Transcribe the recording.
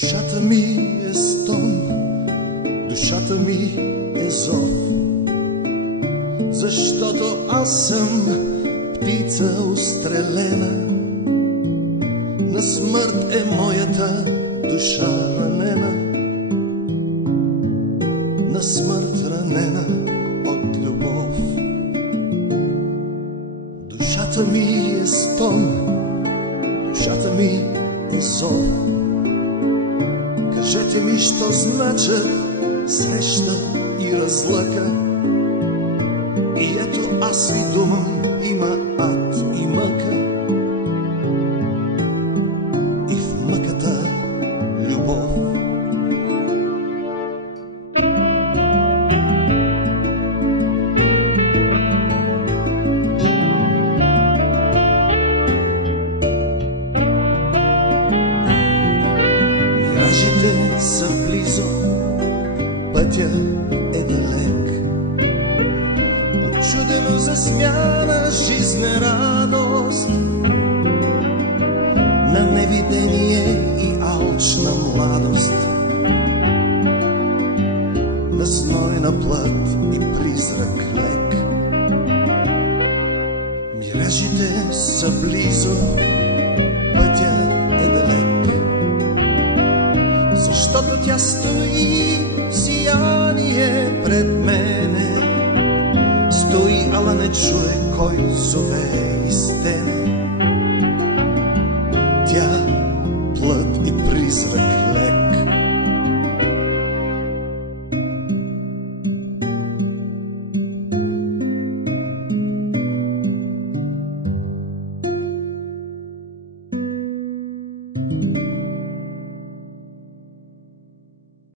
Душата ми е стон, душата ми е зов, защото аз съм птица устрелена. На смърт е моята душа ранена, на смърт ранена от любов. Душата ми е стон, душата ми е зов. Кажете ми, що значат среща и разлъка. И ето аз ви думам, има ад и мъка. И в мъката любов. Миражите са близо, пътя е далек. Очудено засмяна жизнерадост на невидение и алчна младост, на снойна плът и призрак лек. Миражите са близо, пътя е далек, защото тя стои сияние пред мене. Стои, ала не чуе кой зове и стене.